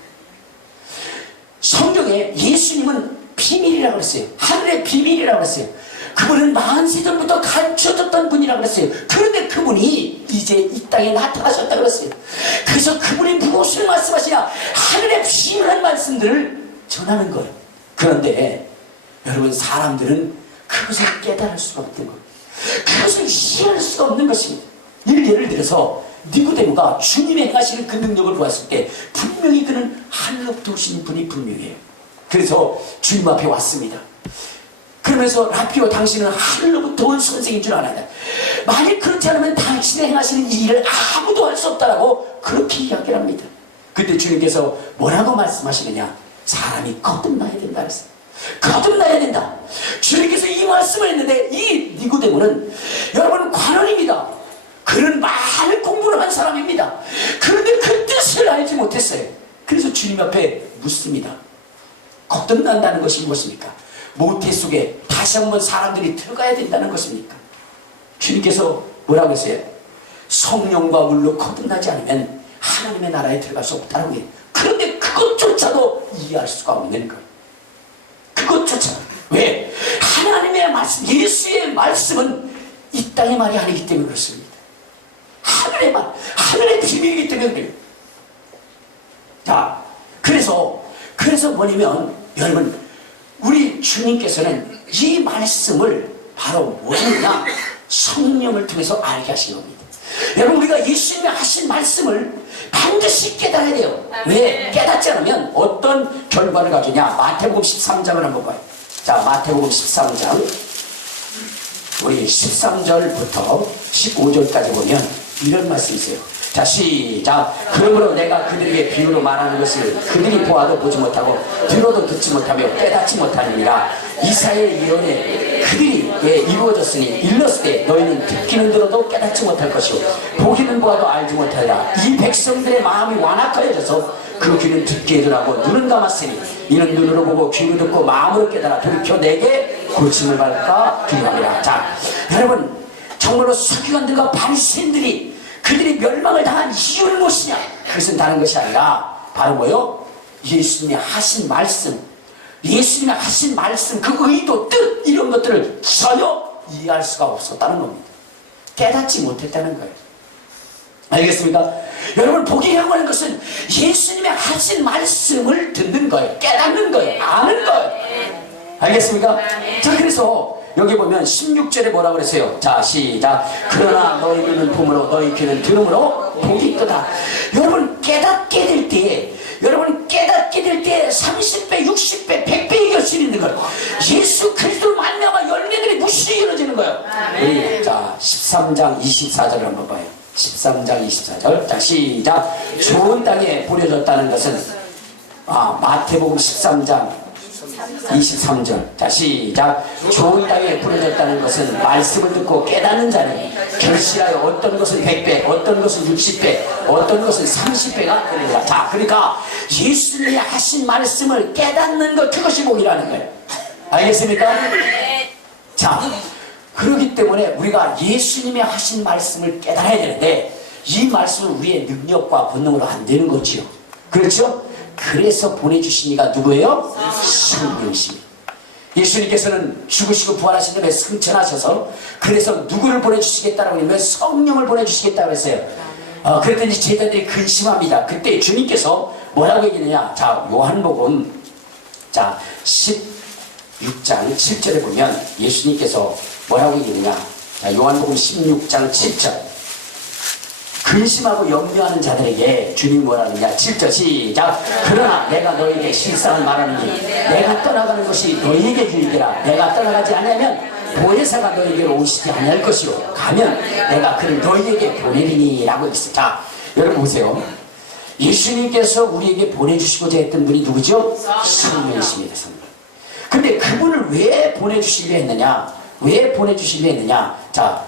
성경에 예수님은 비밀이라고 그랬어요. 하늘의 비밀이라고 그랬어요. 그분은 만세전부터 가르쳐졌던 분이라고 그랬어요. 그런데 그분이 이제 이 땅에 나타나셨다고 그랬어요. 그래서 그분이 무엇을 말씀하시냐? 하늘의 비밀한 말씀들을 전하는 거예요. 그런데 여러분 사람들은 그것을 깨달을 수가 없는 거예요. 그것을 이해할 수가 없는 것입니다. 예를 들어서 니고데모가 주님의 행하시는 그 능력을 보았을 때 분명히 그는 하늘로부터 오신 분이 분명해요. 그래서 주님 앞에 왔습니다. 그러면서 라피오, 당신은 하늘로부터 온 선생인 줄 아나요? 만약 그렇지 않으면 당신의 행하시는 이 일을 아무도 할 수 없다라고 그렇게 이야기를 합니다. 그때 주님께서 뭐라고 말씀하시느냐? 사람이 거듭나야 된다 그랬어요. 거듭나야 된다. 주님께서 이 말씀을 했는데 이 니고데모는 여러분 관원입니다. 그는 많은 공부를 한 사람입니다. 그런데 그 뜻을 알지 못했어요. 그래서 주님 앞에 묻습니다. 거듭난다는 것이 무엇입니까? 모태 속에 다시 한번 사람들이 들어가야 된다는 것입니까? 주님께서 뭐라고 했어요? 성령과 물로 거듭나지 않으면 하나님의 나라에 들어갈 수 없다고 해요. 그런데 그것조차도 이해할 수가 없는 거예요. 그것조차. 왜? 하나님의 말씀, 예수의 말씀은 이 땅의 말이 아니기 때문에 그렇습니다. 하늘의 말, 하늘의 비밀이기 때문에 그래요. 자, 그래서 뭐냐면 여러분, 우리 주님께서는 이 말씀을 바로 뭐냐? 성령을 통해서 알게 하신 겁니다. 여러분, 우리가 예수님이 하신 말씀을 반드시 깨달아야 돼요. 왜? 깨닫지 않으면 어떤 결과를 가지냐? 마태복음 13장을 한번 봐요. 자, 마태복음 13장 우리 13절부터 15절까지 보면 이런 말씀이 있어요. 자, 시작. 그러므로 내가 그들에게 비유로 말하는 것을 그들이 보아도 보지 못하고 들어도 듣지 못하며 깨닫지 못하느니라. 이사야의 예언에 그들이 이루어졌으니 일렀을 때 너희는 듣기는 들어도 깨닫지 못할 것이요 보기는 보아도 알지 못하리라. 이 백성들의 마음이 완악하여져서 그 귀는 듣게 해두라고 눈은 감았으니 이는 눈으로 보고 귀로 듣고 마음으로 깨달아 돌이켜 내게 고침을 받을까 두려워하리라. 자, 여러분, 정말로 서기관들과 바리새인들이 그들이 멸망을 당한 이유는 무엇이냐? 그것은 다른 것이 아니라 바로 뭐요? 예수님이 하신 말씀, 예수님이 하신 말씀, 그 의도, 뜻 이런 것들을 전혀 이해할 수가 없었다는 겁니다. 깨닫지 못했다는 거예요. 알겠습니까? 여러분, 보기라고 하는 것은 예수님이 하신 말씀을 듣는 거예요. 깨닫는 거예요. 아는 거예요. 알겠습니까? 자, 그래서 여기 보면 16절에 뭐라고 그랬어요? 자, 시작. 그러나 너희 눈은 봄으로 너희 귀는 들음으로 복이 있도다. 여러분, 깨닫게 될 때, 여러분 깨닫게 될 때 30배, 60배, 100배의 결실이 있는 거예요. 예수 그리스도를 만나면 열매들이 무수히 이루어지는 거예요. 우리 자 13장 24절을 한번 봐요. 13장 24절. 자, 시작. 좋은 땅에 뿌려졌다는 것은 마태복음 13장 23절. 자, 시작. 좋은 땅에 부러졌다는 것은 말씀을 듣고 깨닫는 자는 결실하여 어떤 것은 100배, 어떤 것은 60배, 어떤 것은 30배가 되느니라. 자, 그러니까 예수님이 하신 말씀을 깨닫는 것, 그것이 복이라는 거예요. 알겠습니까? 자, 그렇기 때문에 우리가 예수님이 하신 말씀을 깨달아야 되는데, 이 말씀은 우리의 능력과 본능으로 안 되는 거지요. 그렇죠? 그래서 보내주신 이가 누구예요? 성령이십니다. 예수님께서는 죽으시고 부활하신 다음에 승천하셔서, 그래서 누구를 보내주시겠다라고 하면 성령을 보내주시겠다고 했어요. 그랬더니 제자들이 근심합니다. 그때 주님께서 뭐라고 얘기했느냐? 자, 요한복음 자 16장 7절에 보면 예수님께서 뭐라고 얘기했느냐? 자, 요한복음 16장 7절. 근심하고 염려하는 자들에게 주님이 뭐라 하느냐? 7절 시작. 그러나 내가 너에게 실상을 말하느니 내가 떠나가는 것이 너에게 유익이라. 내가 떠나가지 않으면 보혜사가 너에게로 오시지 않을 것이요 가면 내가 그를 너에게 보내리니 라고 했어요. 자, 여러분 보세요. 예수님께서 우리에게 보내주시고자 했던 분이 누구죠? 성령이십니다. 성령. 근데 그분을 왜 보내주시려 했느냐? 왜 보내주시려 했느냐? 자,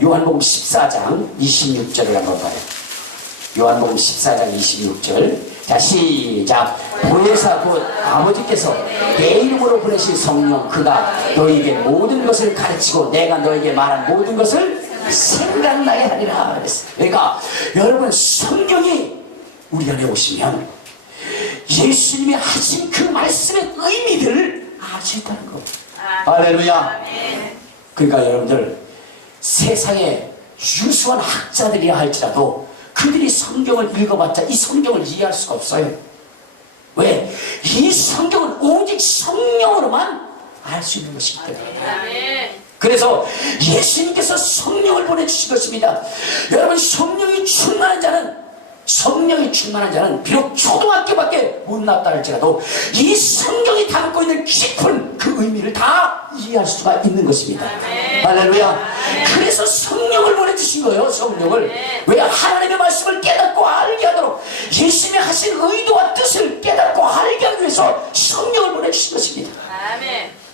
요한복음 14장 26절을 한번 봐요. 요한복음 14장 26절. 자, 시작. 보혜사 곧 아버지께서 내 이름으로 보내신 성령, 그가 너에게 모든 것을 가르치고 내가 너에게 말한 모든 것을 생각나게 하리라 그랬어요. 그러니까 여러분, 성령이 우리 안에 오시면 예수님이 하신 그 말씀의 의미들을 알 수 있다는 거. 할렐루야. 그러니까 여러분들, 세상에 유수한 학자들이라 할지라도 그들이 성경을 읽어봤자 이 성경을 이해할 수가 없어요. 왜? 이 성경은 오직 성령으로만 알 수 있는 것이기 때문에. 그래서 예수님께서 성령을 보내주신 것입니다. 여러분, 성령이 충만한 자는 비록 초등학교밖에 못 나왔다 할지라도 이 성경이 담고 있는 깊은 그 의미를 다 이해할 수가 있는 것입니다. 할렐루야. 그래서 성령을 보내주신 거예요. 성령을. 왜? 하나님의 말씀을 깨닫고 알게 하도록, 예수님이 하신 의도와 뜻을 깨닫고 알게 하기 위해서 성령을 보내주신 것입니다.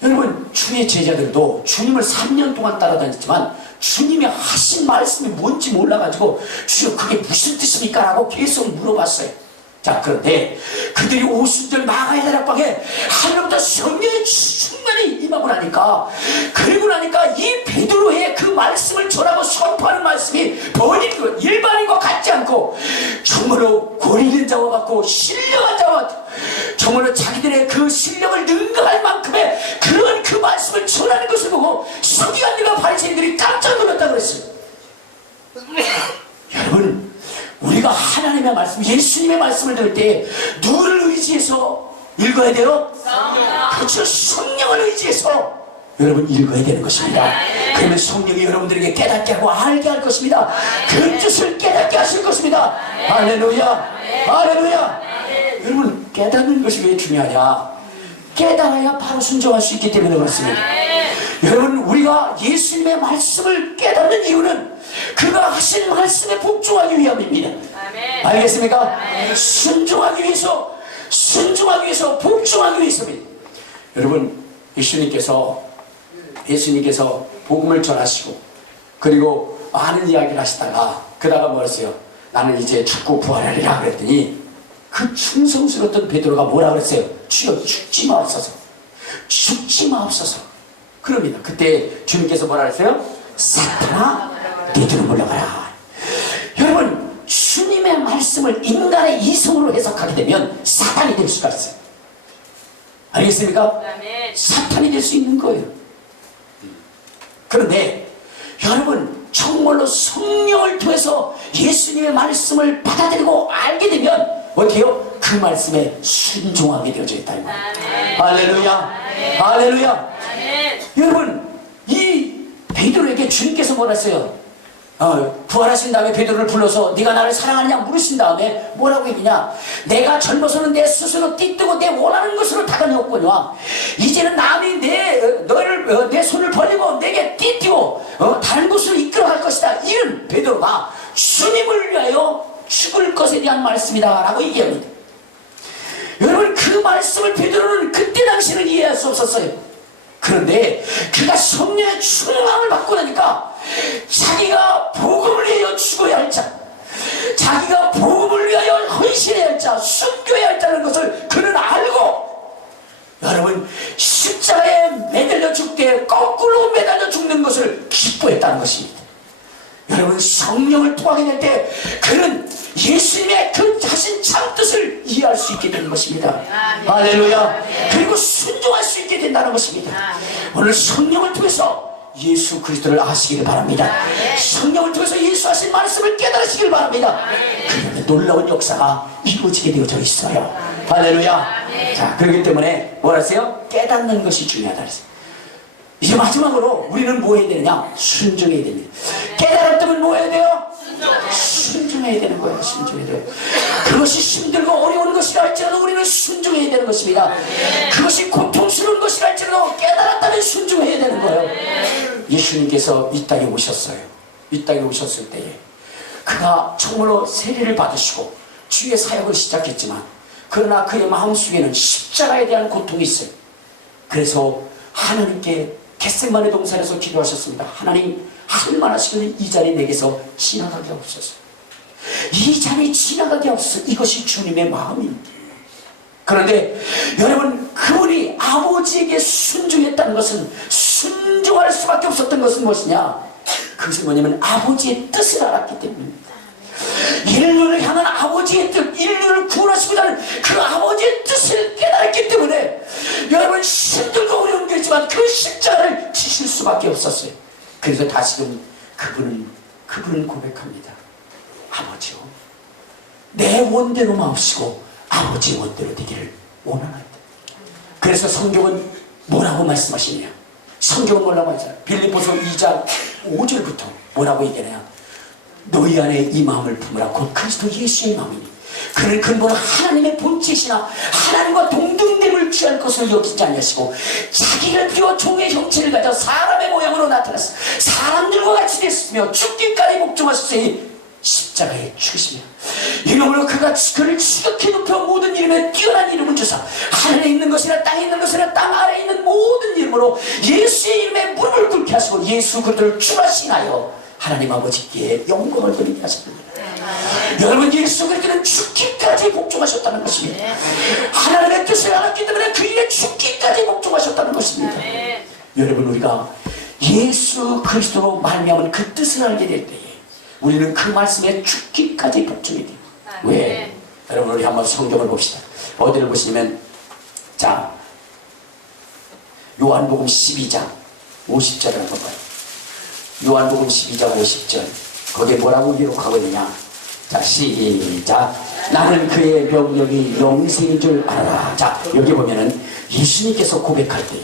여러분, 주의 제자들도 주님을 3년 동안 따라다녔지만 주님이 하신 말씀이 뭔지 몰라가지고 주여 그게 무슨 뜻입니까? 라고 계속 물어봤어요. 자, 그런데 그들이 오순절 마가의 다락방에 하늘로부터 성령의 충만히 임하고 나니까, 그리고 나니까 이 베드로의 그 말씀을 전하고 선포하는 말씀이 번이고 일반인과 같지 않고 정말로 권위 있는 자와 같고 신령한 자와 같고, 정말로 자기들의 그 실력을 능가할 만큼의 그런 그 말씀을 전하는 것을 보고 서기관들과 바리새인들이 깜짝 놀랐다고 그랬어요. 여러분, 우리가 하나님의 말씀, 예수님의 말씀을 들을 때 누구를 의지해서 읽어야 돼요? 그렇죠. 성령을 의지해서 여러분 읽어야 되는 것입니다. 그러면 성령이 여러분들에게 깨닫게 하고 알게 할 것입니다. 그 뜻을 깨닫게 하실 것입니다. 할렐루야. 할렐루야. 여러분, 깨닫는 것이 왜 중요하냐? 깨달아야 바로 순종할 수 있기 때문에 그렇습니다. 여러분, 우리가 예수님의 말씀을 깨닫는 이유는 그가 하신 말씀에 복종하기 위함입니다. 알겠습니까? 순종하기 위해서, 복종하기 위해서입니다. 여러분, 예수님께서 복음을 전하시고 그리고 많은 이야기를 하시다가 그다가 뭐랬어요? 나는 이제 죽고 부활하리라 그랬더니 그 충성스러웠던 베드로가 뭐라 그랬어요? 주여 죽지 마옵소서. 죽지 마옵소서. 그럽니다. 그때 주님께서 뭐라 그랬어요? 사탄아, 네 뒤로 물러가라. 여러분, 주님의 말씀을 인간의 이성으로 해석하게 되면 사탄이 될 수가 있어요. 알겠습니까? 사탄이 될 수 있는 거예요. 그런데 여러분, 정말로 성령을 통해서 예수님의 말씀을 받아들이고 알게 되면 어떻게 해요? 그 말씀에 순종하게 되어져 있다. 할렐루야. 할렐루야. 여러분, 이 베드로에게 주님께서 뭐라 했어요? 부활하신 다음에 베드로를 불러서 네가 나를 사랑하느냐 물으신 다음에 뭐라고 했느냐? 내가 젊어서는 내 스스로 띠뜨고 내 원하는 것으로 다가녔거니와 이제는 남이 내 손을 벌리고 내게 띠띠고 다른 곳으로 이끌어갈 것이다. 이런 베드로가 주님을 위하여 죽을 것에 대한 말씀이다 라고 얘기합니다. 여러분, 그 그 말씀을 베드로는 그때 당시에는 이해할 수 없었어요. 그런데 그가 성령의 충만함을 받고 나니까 자기가 복음을 위하여 죽어야 할 자, 자기가 복음을 위하여 헌신해야 할 자, 숨겨야 할 자라는 것을 그는 알고, 여러분, 십자가에 매달려 죽되 거꾸로 매달려 죽는 것을 기뻐했다는 것입니다. 여러분, 성령을 통하게 될 때 그는 예수님의 그 자신 참 뜻을 이해할 수 있게 되는 것입니다. 할렐루야. 그리고 순종할 수 있게 된다는 것입니다. 오늘 성령을 통해서 예수 그리스도를 아시기를 바랍니다. 성령을 통해서 예수 하신 말씀을 깨달으시길 바랍니다. 그러면 놀라운 역사가 이루어지게 되어져 있어요. 할렐루야. 자, 그렇기 때문에 뭐라 했어요? 깨닫는 것이 중요하다 그랬어요. 이제 마지막으로 우리는 뭐 해야 되느냐? 순종해야 됩니다. 깨달았다면 뭐 해야 돼요? 순종해야 되는 거예요. 순종해야 돼요. 그것이 힘들고 어려운 것이라 할지라도 우리는 순종해야 되는 것입니다. 그것이 고통스러운 것이라 할지라도 깨달았다면 순종해야 되는 거예요. 예수님께서 이 땅에 오셨어요. 이 땅에 오셨을 때에 그가 정말로 세례를 받으시고 주의 사역을 시작했지만, 그러나 그의 마음속에는 십자가에 대한 고통이 있어요. 그래서 하나님께 겟세마네 동산에서 기도하셨습니다. 하나님, 할만하시면 이 자리 내게서 지나가게 없어서, 이 자리 지나가게 없어서. 이것이 주님의 마음입니다. 그런데 여러분, 그분이 아버지에게 순종했다는 것은, 순종할 수밖에 없었던 것은 무엇이냐? 그것은 뭐냐면 아버지의 뜻을 알았기 때문입니다. 인류를 향한 아버지의 뜻, 인류를 구원하시고자 하는 그 아버지의 뜻을 깨달았기 때문에 여러분, 힘들고 어려운 거지만 그 십자가를 지실 수밖에 없었어요. 그래서 다시금 그분은 고백합니다. 아버지요, 내 원대로 마옵시고 아버지의 원대로 되기를 원하나이다. 그래서 성경은 뭐라고 말씀하시냐? 성경은 뭐라고 하잖아요. 빌립보서 2장 5절부터 뭐라고 얘기하냐? 너희 안에 이 마음을 품으라. 곧 그리스도 예수의 마음이니 그는 근본 하나님의 본체시나 하나님과 동등됨을 취할 것을 여기지 아니하시고 자기를 비워 종의 형체를 가져 사람의 모양으로 나타났어 사람들과 같이 됐으며 죽기까지 복종하셨으니 십자가에 죽으시며 이러므로 그가 그를 지극히 높여 모든 이름에 뛰어난 이름을 주사 하늘에 있는 것이나 땅에 있는 것이나 땅 아래에 있는 모든 이름으로 예수의 이름에 무릎을 꿇게 하시고 예수 그리스도를 주하시나요 하나님 아버지께 영광을 돌리게 하셨습니다. 여러분, 예수 그리스도는 죽기까지 복종하셨다는 것입니다. 하나님의 뜻을 알았기 때문에 그 일에 죽기까지 복종하셨다는 것입니다. 여러분, 우리가 예수 그리스도로 말미암은 그 뜻을 알게 될 때에 우리는 그 말씀에 죽기까지 복종해야 돼요. 왜? 여러분, 우리 한번 성경을 봅시다. 어디를 보시면, 자, 요한복음 12장 50절을 한번 봐요. 요한복음 12장 50절, 거기에 뭐라고 기록하고 있느냐? 자, 시작. 나는 그의 명령이 영생인 줄 알아라. 자, 여기 보면은 예수님께서 고백할 때에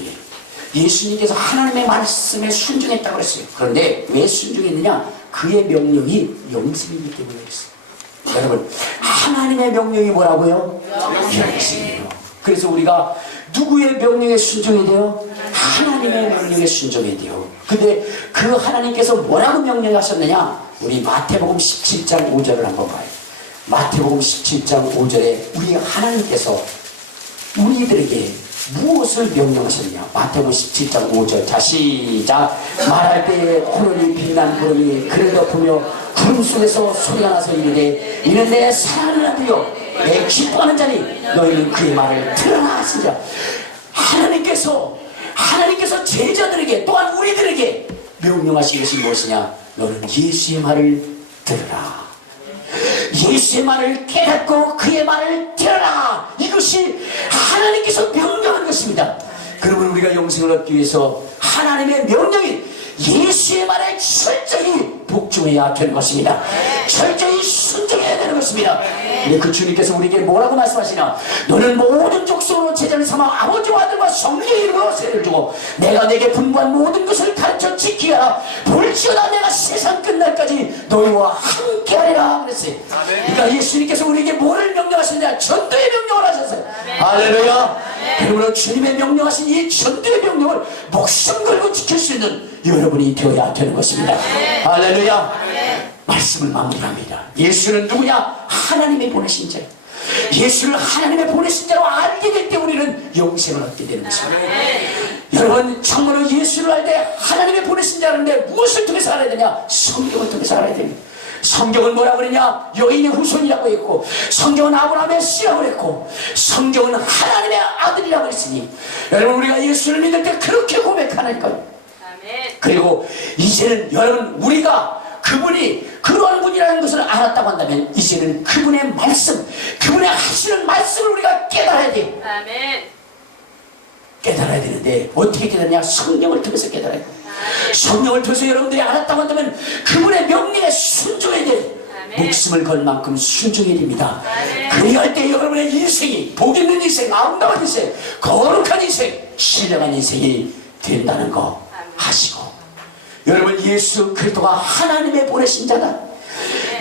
예수님께서 하나님의 말씀에 순종했다고 그랬어요. 그런데 왜 순종했느냐? 그의 명령이 영생이기 때문에 그랬어요. 여러분, 하나님의 명령이 뭐라고요? 영생이에요. 그래서 우리가 누구의 명령에 순종해야 돼요? 하나님의 명령에 순종해야 돼요. 근데 그 하나님께서 뭐라고 명령하셨느냐? 우리 마태복음 17장 5절을 한번 봐요. 마태복음 17장 5절에 우리 하나님께서 우리들에게 무엇을 명령하셨느냐? 마태복음 17장 5절. 자, 시작. 말할 때에 구름이 빛난 구름이 그를 덮으며 구름 속에서 소리가 나서 이르되 이는 내 사랑하는 아들이요 내 기뻐하는 자니 너희는 그의 말을 들으라 하시니라. 하나님께서 제자들에게 또한 우리들에게 명령하신 것이 무엇이냐? 너는 예수의 말을 들으라. 예수의 말을 깨닫고 그의 말을 들으라. 이것이 하나님께서 명령한 것입니다. 그러면 우리가 영생을 얻기 위해서 하나님의 명령인 예수의 말에 철저히 복종해야 되는 것입니다. 철저히 순종해야 되는 것입니다. 근데 그 주님께서 우리에게 뭐라고 말씀하시냐? 너는 모든 족속으로 제자를 삼아 아버지와 아들과 성령의 이름으로 세례를 주고 내가 내게 분부한 모든 것을 가르쳐 지키게 하라. 볼지어다 내가 세상 끝날까지 너희와 함께하리라 그랬어요. 그러니까 예수님께서 우리에게 뭐를 명령하셨냐? 전도의 명령을 하셨어요. 할렐루야. 그러므로 주님의 명령하신 이 전도의 명령을 목숨 걸고 지킬 수 있는 여러분이 되어야 되는 것입니다. 할렐루야. 말씀을 마무리합니다. 예수는 누구냐? 하나님의 보내신 자. 예수를 하나님의 보내신 자로 알게 될 때 우리는 영생을 얻게 되는 것입니다. 여러분 정말로 예수를 알 때 하나님의 보내신 자인데 무엇을 통해서 알아야 되냐? 성경을 통해서 알아야 됩니다. 성경은 뭐라고 그러냐? 여인의 후손이라고 했고, 성경은 아브라함의 씨라고 했고, 성경은 하나님의 아들이라고 했으니 여러분 우리가 예수를 믿을 때 그렇게 고백하니까요. 그리고 이제는 여러분 우리가 그분이 그러한 분이라는 것을 알았다고 한다면 이제는 그분의 말씀, 그분의 하시는 말씀을 우리가 깨달아야 돼. 깨달아야 되는데 어떻게 깨달냐? 성령을 통해서 깨달아야 돼. 성령을 통해서 여러분들이 알았다고 한다면 그분의 명령에 순종해야 돼. 목숨을 걸 만큼 순종해야 됩니다. 그리할 때 여러분의 인생이 복 있는 인생, 아름다운 인생, 거룩한 인생, 신령한 인생이 된다는 거 아시고, 여러분 예수 그리스도가 하나님의 보내신 자다,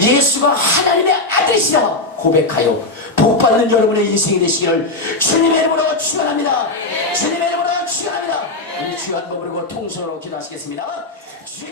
예수가 하나님의 아들이시라 고백하여 복받는 여러분의 인생이 되시기를 주님의 이름으로 축원합니다. 주님의 이름으로 축원합니다. 우리 주여 한번 부르고 통성으로 기도하시겠습니다. 주여